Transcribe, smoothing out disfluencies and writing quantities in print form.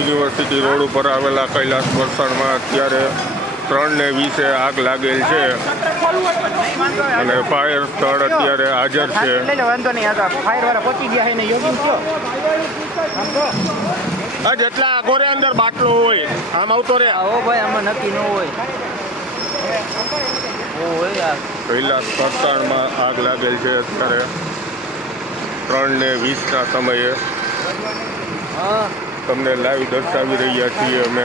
University road ઉપર આવેલા કૈલાસ વરસાડમાં અત્યારે 3:20 આગ લાગેલ છે અને ફાયર સ્થળ અત્યારે હાજર છે. વાંધો નહીં, ફાયર વાળા પહોંચી ગયા છે ને યોગી થયો. આ જેટલા આગોરે અંદર બાટલો હોય આમ આવતો રે. ઓ ભાઈ આમાં નક્કી ન હોય. કૈલાસ વરસાડમાં આગ લાગેલ છે અત્યારે 3:20 સમયે. તમને લાઈવ દર્શાવી રહ્યા છીએ અમે.